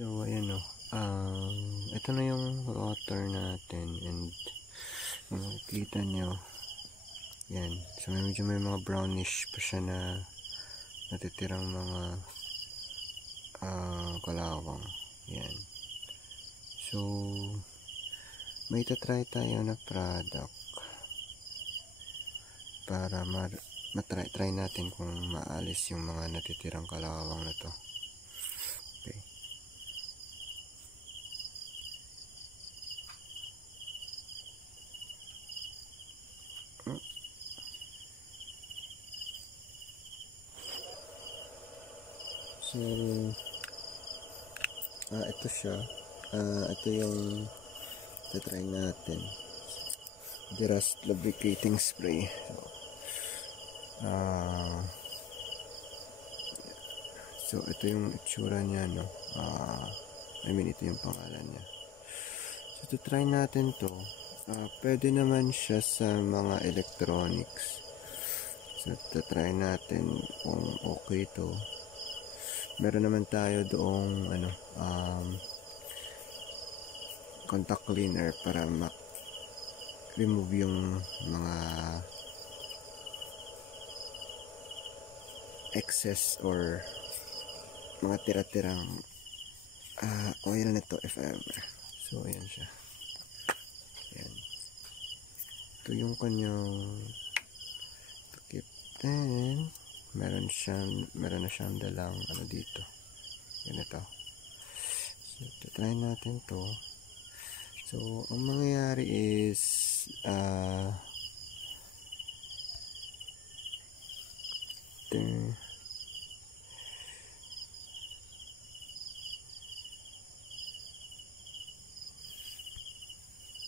So, ayan o. Ito na yung water natin and makikita nyo. Yan. So, medyo may mga brownish pa siya na natitirang mga kalawang. Yan. So, may tatry tayo na product para matry natin kung maalis yung mga natitirang kalawang na to. Okay. So, ito siya. Ito yung tatry natin. The Rust Lubricating Spray. So, ito yung itsura niya, no? Ito yung pangalan niya. So, try natin to. Pwede naman siya sa mga electronics. So, try natin kung okay to. Meron naman tayo doong contact cleaner para remove yung mga excess or mga tira-tirang oil nito if ever. So ayan siya. Ayan. Ito yung kanyang takip. Then meron na siyang dalang dito. Ganito. So try natin to. So ang mangyayari is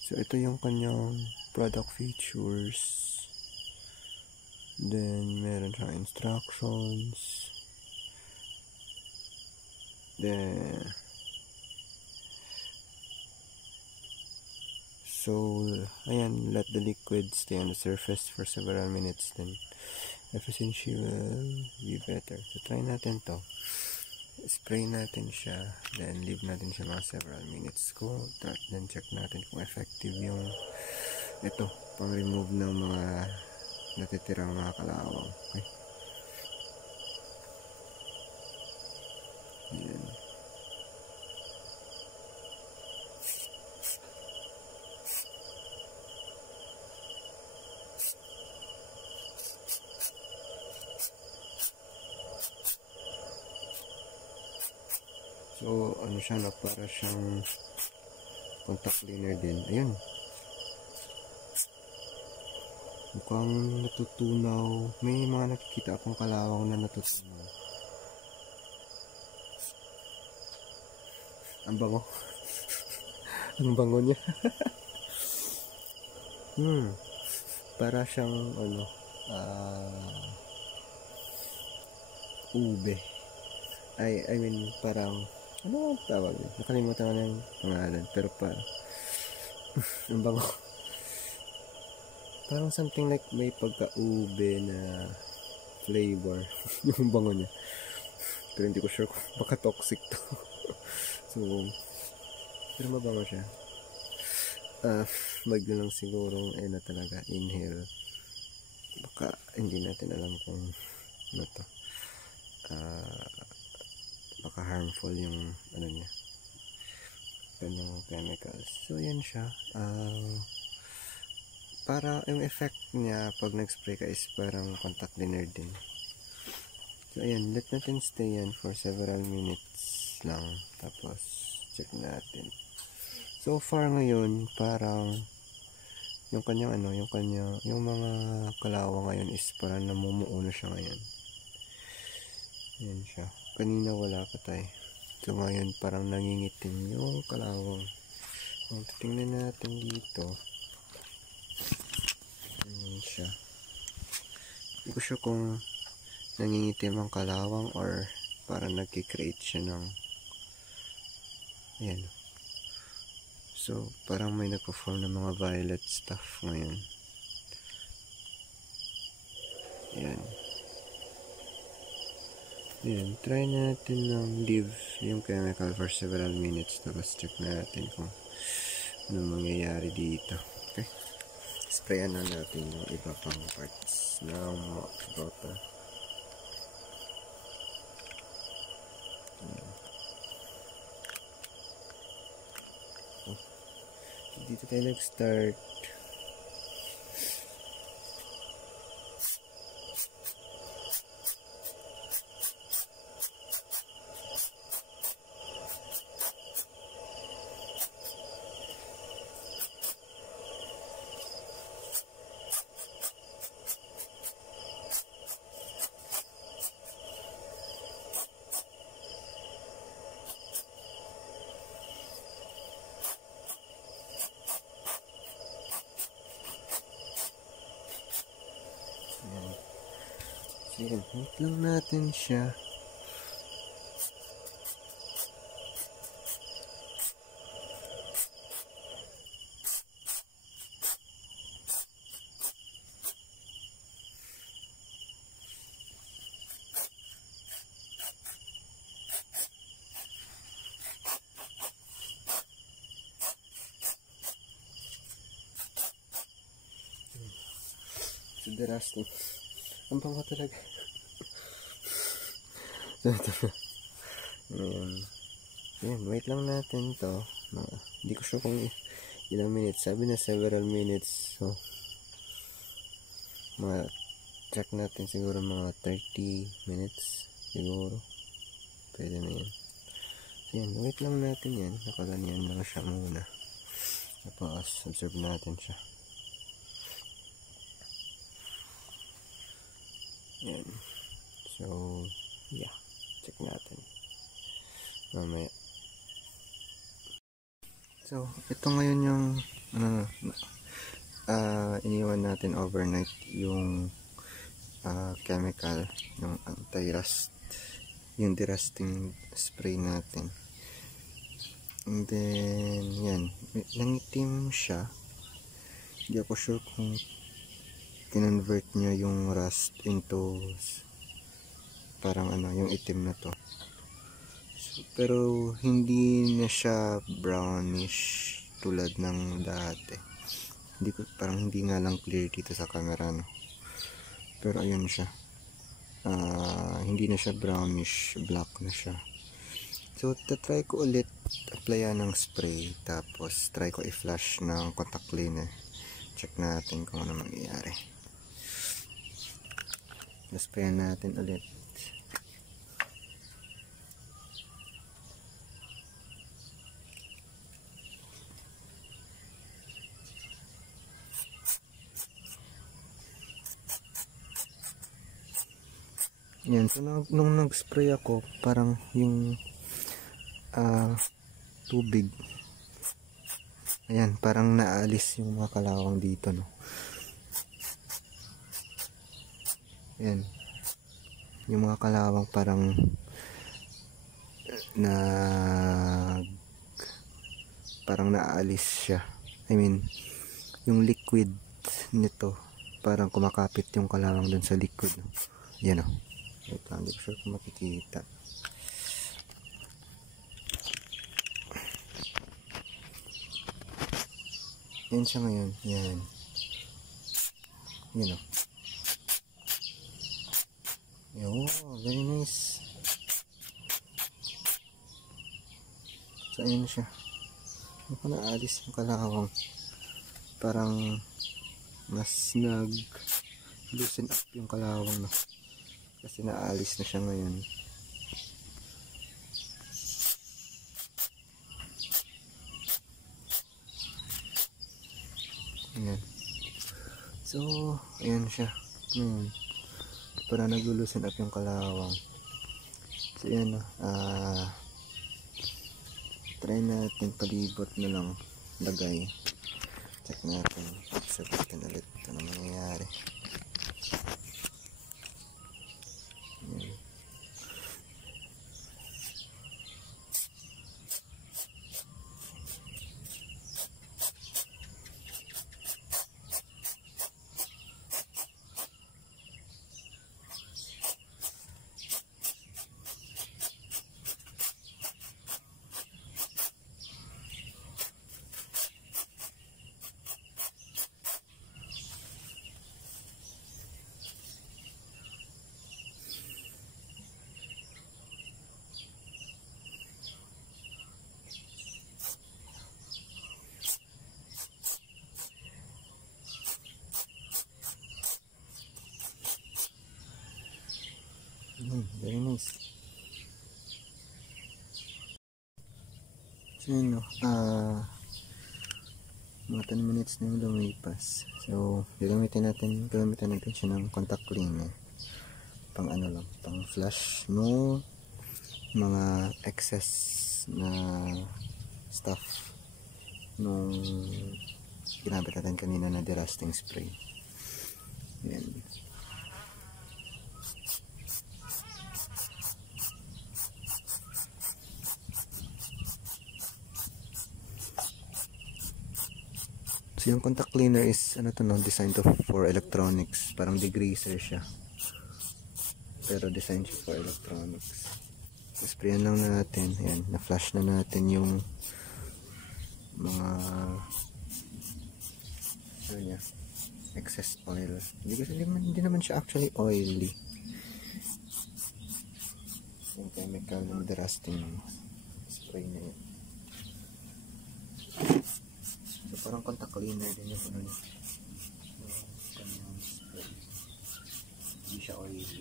so ito yung kanyang product features. Then meron siyang instructions. Then so ayan, let the liquid stay on the surface for several minutes, then efficiency will be better. So try natin to. Spray natin siya, then leave natin siya mga several minutes ko, then check natin kung effective yung ito pang remove ng mga natitirang mga kalawang. Okay. Ayan. So ano siya na, para siyang contact cleaner din. Ayun. Mukhang natutunaw. May mga nakikita akong kalawang na natutunaw. Ang bango. Ang bango niya. Para siyang ube. I mean parang ano ang tawag yun? Nakalimutan ko na yung pangalan. Pero parang ang bango. Parang something like may pagka-ube na flavor. Yung bango niya. Pero hindi ko sure kung baka toxic to. So, pero mabango siya. Wag na lang sigurong talaga inhale. Baka hindi natin alam kung ano to. Baka harmful yung niya. Kanyang chemicals. So, yan siya. Para yung effect niya pag nag-spray ka is parang contact cleaner din. So ayan, let natin stay yan for several minutes lang, tapos check natin. So far ngayon parang yung kanyang yung mga kalawang ngayon is parang namumuo na siya ngayon. Ayan siya. Kanina wala pa tayo. So ngayon parang nangingitim yung kalawang. Kung titingnan natin dito, siya. Hindi ko sure kung nangingitim ang kalawang or parang nagkikreate siya ng ayan. So parang may nagpo-form ng mga violet stuff ngayon. Ayan. Ayan, try natin ng leave yung chemical for several minutes, tapos check natin kung ano mangyayari dito. Okay, sprayan na natin yung iba pang parts ng rotor. Dito tayo nag-start. So yun, wait lang natin siya. So the rusting. Ang bango talaga. So ito na. Ayan, wait lang natin to. Hindi ko sure kung ilang minutes. Sabi na several minutes. So, check natin siguro mga 30 minutes. Siguro. Pwede na yan. So, yan, wait lang natin yan. Nakaganyan lang siya muna. Tapos, observe natin siya. Yan. So, yeah. Check natin. Mamaya. So, ito ngayon yung iniwan natin overnight yung chemical, yung anti-rust, yung derusting spray natin. And then, yan. Nangitim siya. Hindi ako sure kung kinonvert niya yung rust into parang yung itim na to. So, pero hindi na siya brownish tulad ng dati. Parang hindi nga lang clear dito sa camera, no? Pero ayun siya. Hindi na siya brownish, black na siya. So, try ko ulit applyan ng spray, tapos try ko i-flash ng contact cleaner. Check natin kung ano mangyayari. Sprayan natin ulit. Yan, so nung nag-spray ako, parang yung tubig, ayan, parang naalis yung mga kalawang dito, no? Ayan, yung mga kalawang parang parang naalis siya. I mean, yung liquid nito, parang kumakapit yung kalawang dun sa liquid, no? Yan, no? Wait lang, hindi ko sure kung makikita. Yan siya ngayon. Yan. Yan, o. Yo, very nice. So, ayan siya. Ako naalis yung kalawang. Parang mas nag-loosen up yung kalawang, no? Kasi naalis na siya ngayon. Ayan. So, ayan siya. Ayan. Para nag-loosen up yung kalawang. So, ayan, try natin palibot na lang lagay. Check natin. Sabitin ulit ano mangyayari. Ayan. So yun, no? Mga 10 minutes na yung lumipas. So, gagamitin natin siya ng contact cleaner. Pang ano lang, pang flush no mga excess na stuff nung ginamit natin kanina na derusting spray. Yan. So yung contact cleaner is ano to, no, designed to for electronics, parang degreaser siya pero design siya for electronics. So, sprayan lang natin, yan, na flush na natin yung mga ano niya, excess oil. Hindi naman siya actually oily, yung chemical ng derusting spray na yun. So parang contact cleaner din yung ano niya, hindi siya oily.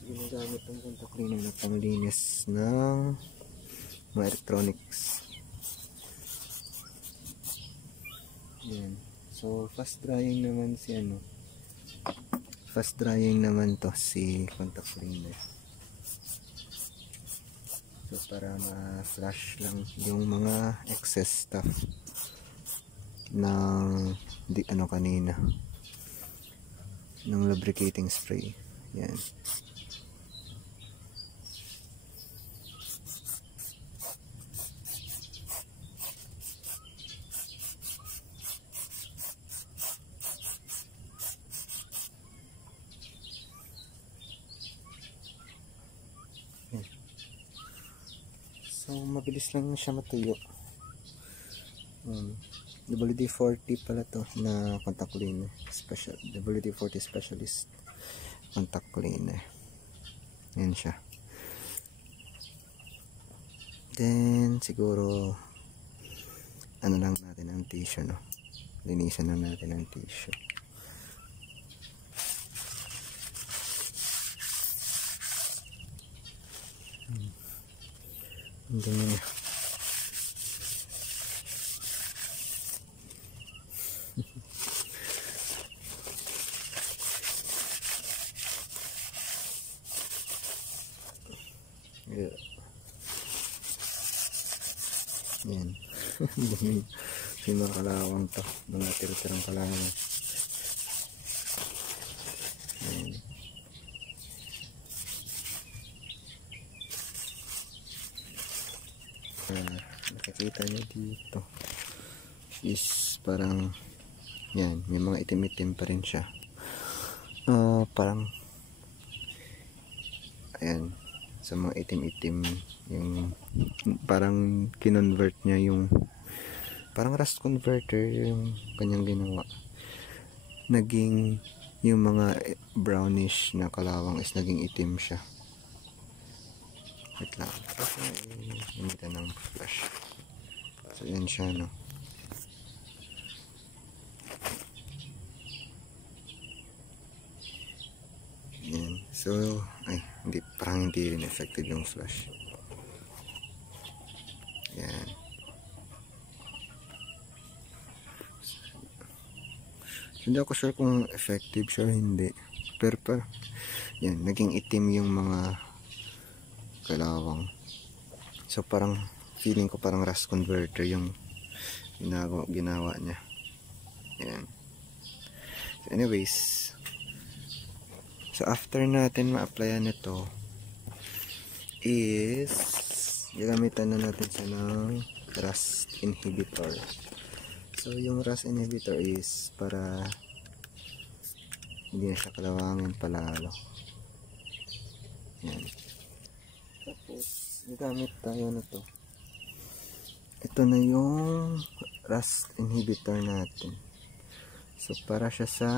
So ginagamit ang contact cleaner na panglinis ng mga electronics. Yan. So fast drying naman si ano, fast drying naman to si contact cleaner. So para ma-flush lang yung mga excess stuff ng ano kanina ng lubricating spray. Yan. So mabilis lang siya matuyo. WD-40 pala to na contact cleaner, special WD-40 specialist contact cleaner. Yan siya. Then siguro ano lang natin ang tissue, no, linisan lang natin ang tissue. Ang dumi niya. Yeah. Yan. May mga kalawang to, mga tira-tirang kalawang. Yan. Nakikita nyo dito is parang yan, may mga itim-itim pa rin siya. Parang ayan, sa mga itim-itim yung parang kinonvert niya yung parang rust converter yung kanyang ginawa. Naging yung mga brownish na kalawang is naging itim siya. Wait lang, kasi gamitan ng flash. So yan siya, no. Yan. So ay, parang hindi rin effective yung flash. Yan. So, hindi ako sure kung effective siya o hindi. Pero yan, naging itim yung mga kalawang. So parang feeling ko parang rust converter yung ginawa niya. Yan. So anyways, so after natin ma-applyan nito is gagamitan na natin siya ng rust inhibitor. So yung rust inhibitor is para hindi na siya kalawangin palalo. Yan. Tapos gagamit tayo na to. Ito na yung rust inhibitor natin. So para siya sa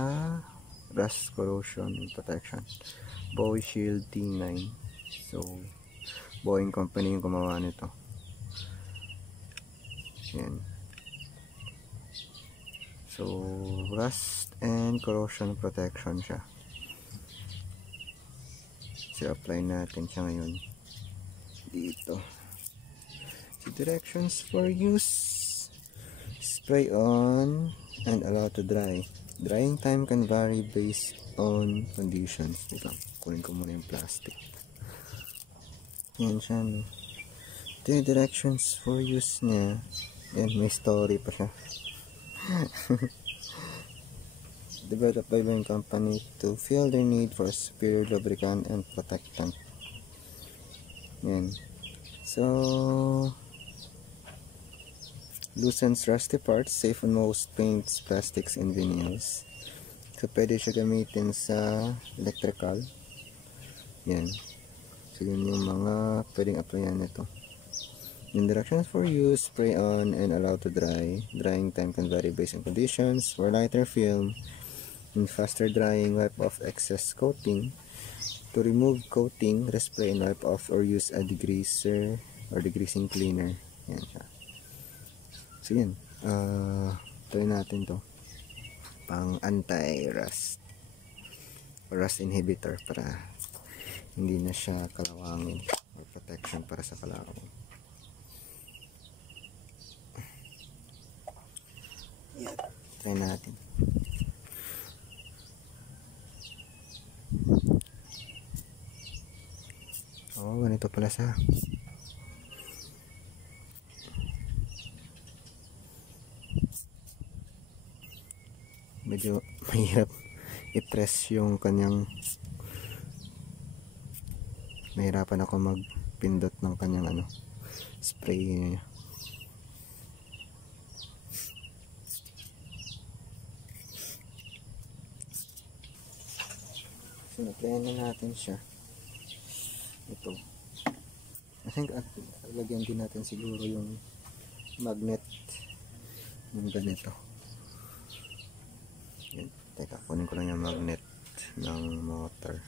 rust corrosion protection, Bowie Shield T9. So Boeing company yung gumawa nito. Yan. So rust and corrosion protection siya. So, apply natin siya ngayon dito. So, directions for use: spray on and allow to dry. Drying time can vary based on conditions. Wait lang, kunin ko muna yung plastic. Yan siya, no? Ito yung directions for use niya. Yan, may story pa siya. Developed by Bain Company to fill their need for superior lubricant and protectant. Yan. So, loosens rusty parts, safe on most paints, plastics, and vinyls. So, pwede siya gamitin sa electrical. Yan. So, yun yung mga pwedeng applyan nito. In directions for use: spray on and allow to dry. Drying time can vary based on conditions. For lighter film, in faster drying, wipe off excess coating. To remove coating, respray and wipe off or use a degreaser or degreasing cleaner. Yan siya. So yan, try natin to pang anti-rust or rust inhibitor para hindi na siya kalawangin, or protection para sa kalawang. Yan, try natin. Oh, ganito pala sa medyo mahirap i-press yung kanyang, mahirapan ako magpindot ng kanyang ano, spray niya. So, na-plyan na natin siya. Ito, I think lagyan din natin siguro yung magnet yung ganito. Yan. Teka, kunin ko lang yung magnet ng motor.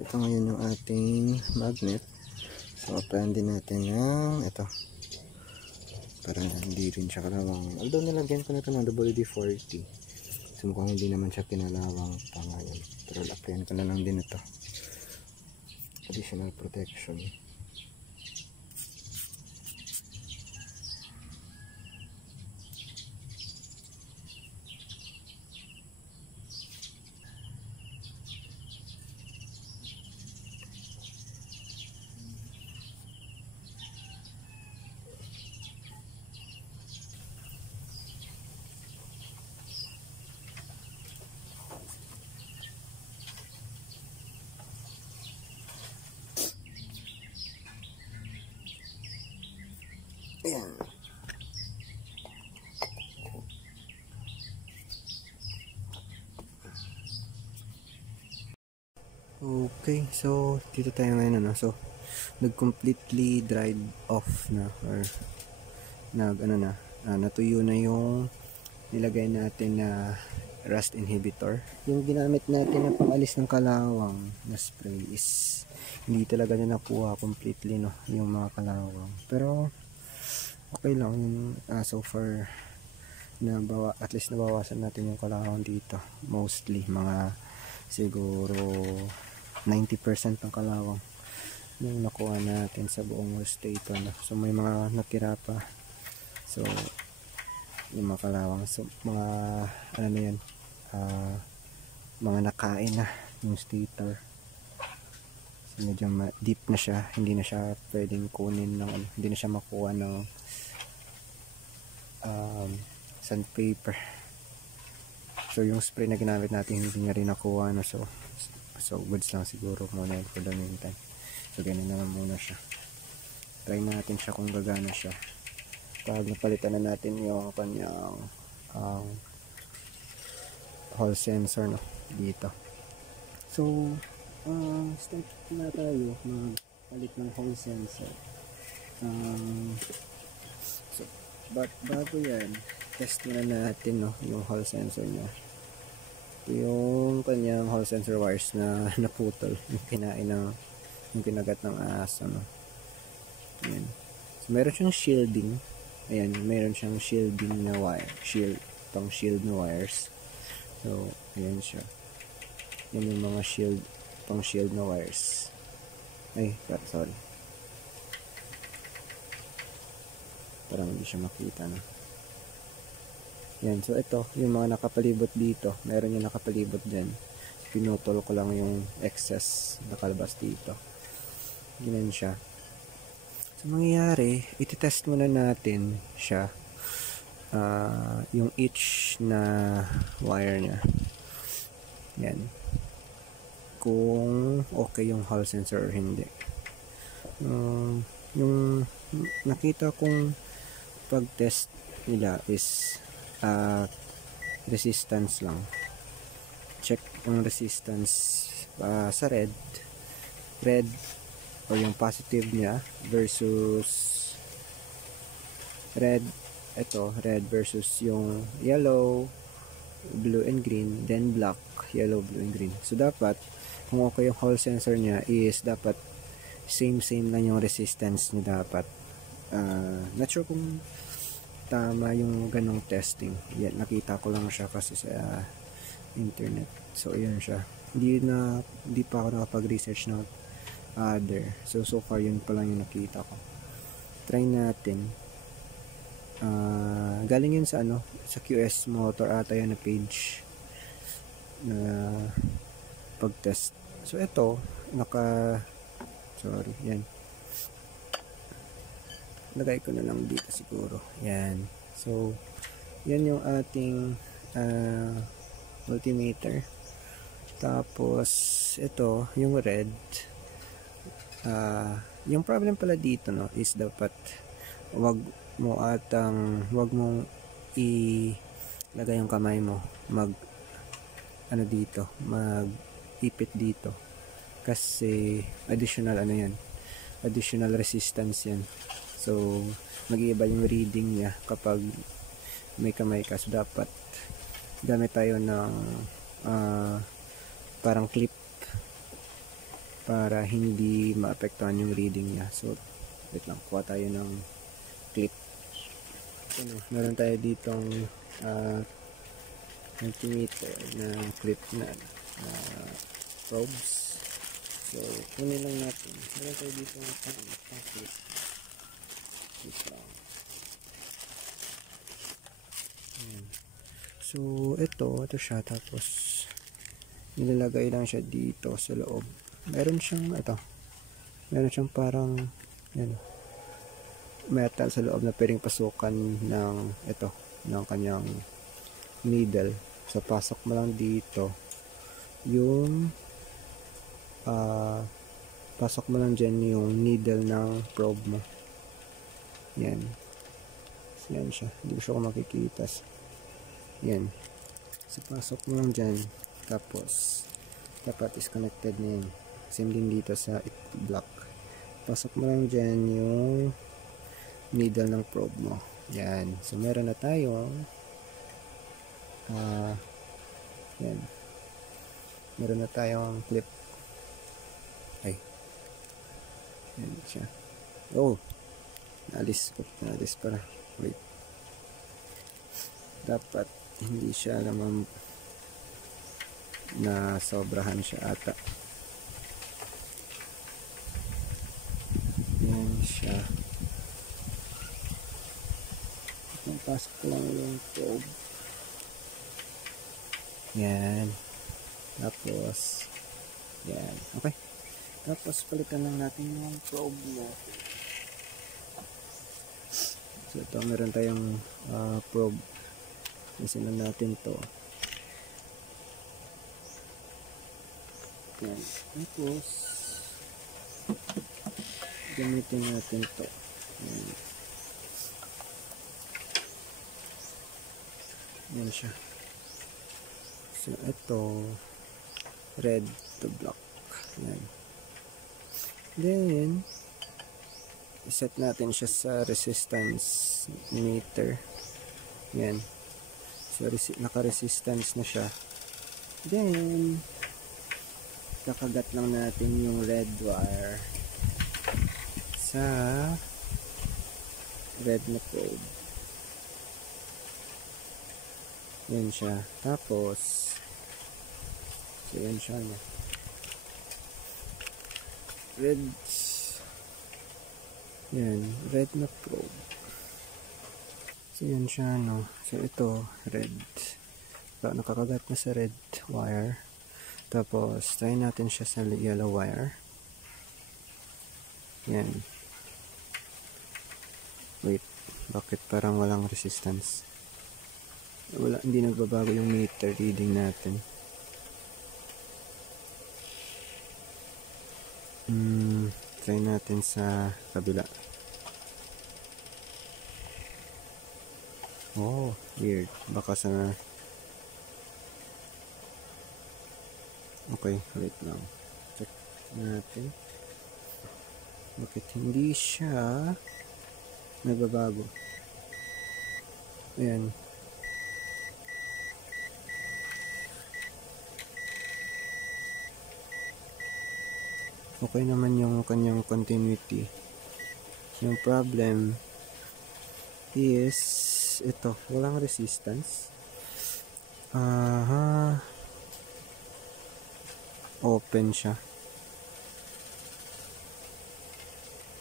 Ito ngayon yung ating magnet. So, applyan din natin yung ito para hindi rin siya kalawang. Although nilagyan ko na ito ng WD-40, so mukhang hindi naman siya pinalawang pa ngayon. Pero applyan ko na lang din ito, additional protection. Ayan. Okay, so dito tayo ngayon, ano, so nag-completely dried off na, or natuyo na yung nilagay natin na rust inhibitor. Yung ginamit natin na pangalis ng kalawang na spray is hindi talaga na nakuha completely, no, yung mga kalawang. Pero okay lang yung so far at least nabawasan natin yung kalawang dito. Mostly mga siguro 90% ng kalawang yung nakuha natin sa buong state, no? So may mga natira pa, so yung mga kalawang, so mga ano na yan, mga nakain na yung stator. So medyo deep na siya, hindi na siya pwedeng kunin ng hindi na siya makuha ng sandpaper. So yung spray na ginamit natin hindi nga rin nakuha, no? So goods lang siguro muna for the meantime. So ganun na lang muna siya. Try natin siya kung gagana siya pag napalitan na natin yung kanyang hall sensor, no, dito. So start na tayo magpalit ng hall sensor. So but bago yan, test na natin, no, yung hall sensor niya. Yung kanyang hall sensor wires na naputol, yung kinain ng, yung kinagat ng aso, no. Ayan. So meron siyang shielding. Ayan, meron siyang shielding na wire, shield na wires. So ayan siya, yan yung mga pang shield na wires. Ay, sorry. Parang hindi siya makita, no? Yan, so ito, yung mga nakapalibot dito, meron yung nakapalibot dyan. Pinutol ko lang yung excess nakalabas dito. Ganyan siya. So, mangyayari, ititest muna natin siya. Yung each na wire niya. Yan. Kung okay yung Hall sensor or hindi. Yung nakita kong pag-test nila is resistance lang. Check yung resistance sa red o yung positive niya versus red versus yung yellow, blue and green, then black, yellow, blue and green. So dapat kung okay yung Hall sensor niya is dapat same lang yung resistance niya dapat. Not sure kung tama yung ganong testing. Yan, nakita ko lang siya kasi sa internet. So yun siya. Hindi pa ako nakapag-research ng other. So far yun pa lang yung nakita ko. Try natin. Galing yun sa sa QS Motor ata yun na page na pag-test. So ito yan, lagay ko na lang dito siguro. Yan, so yan yung ating multimeter. Tapos ito yung red. Yung problem pala dito is dapat wag mong ilagay yung kamay mo ipit dito kasi additional resistance yan. So mag-iiba yung reading niya kapag may kamay ka. So dapat gamit tayo ng parang clip para hindi maapektuhan yung reading niya. So wait lang, kuha tayo ng clip. Meron tayo ditong multimeter na clip na probes. So kunin lang natin. Meron tayo dito ng clip. So ito siya, tapos nilalagay lang siya dito sa loob. Meron siyang parang metal sa loob na pwedeng pasukan ng kanyang needle. So pasok mo lang dito yung pasok mo lang dyan yung needle ng probe mo. Yan. So, yan siya. Hindi ko siya makikita. Yan. So pasok mo lang dyan. Tapos dapat is connected na yan. Same din dito sa block. Pasok mo lang dyan yung needle ng probe mo. Yan. So meron na tayo yan. Meron na tayong clip. Ay. Yan siya. Oh. Naalis para. Wait. Dapat hindi siya naman na sobrahan siya ata. Yan siya. Pasok ko lang yung probe. Yan. Tapos yan. Okay. Tapos palitan lang natin yung probe natin. So ito, meron tayong probe. Isin lang natin to. Yan. Tapos gamitin natin to. Yan. Yan siya. So ito red to black. Yan. Then set natin siya sa resistance meter. Yan. So naka-resistance na siya. Then kakagat lang natin yung red wire sa red na probe. Yan siya. Tapos so yan siya. red. Yan, red na probe. So yan siya, no. So ito, red. Nakakagat na sa red wire. Tapos try natin siya sa yellow wire. Yan. Wait, bakit parang walang resistance? Wala, hindi nagbabago yung meter reading natin. Try natin sa kabila. Oh, weird. Baka sa... Okay, wait lang. Check natin. Bakit hindi siya nagbabago? Ayan. Okay naman yung kanyang continuity. Yung problem is ito, walang resistance. Open siya.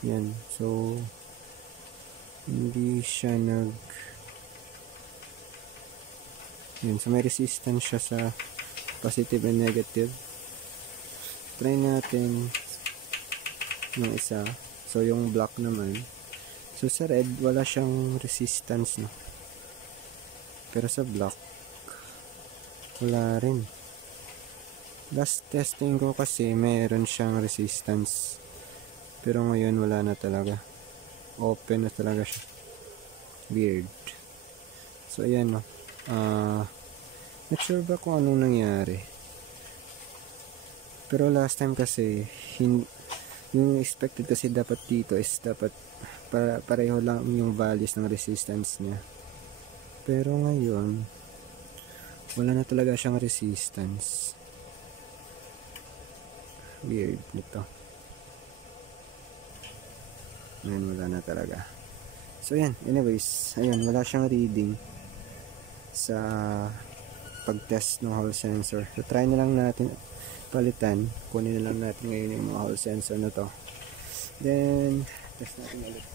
Yan. So hindi siya yan. So may resistance siya sa positive and negative. Try natin yung isa. So yung black naman. So sa red wala siyang resistance, no? Pero sa black wala rin. Last testing ko kasi meron siyang resistance. Pero ngayon wala na talaga. Open na talaga siya. Weird. So ayan, no. Not sure ba kung anong nangyari. Pero last time kasi yung expected kasi dapat dito is dapat pareho lang yung values ng resistance niya. Pero ngayon wala na talaga siyang resistance. Weird nito. Ngayon wala na talaga. So yan, anyways, ayun, wala siyang reading sa pag-test ng Hall sensor. So try na lang natin palitan. Kunin na lang natin ngayon yung mga Hall sensor na to. Then test natin ulit.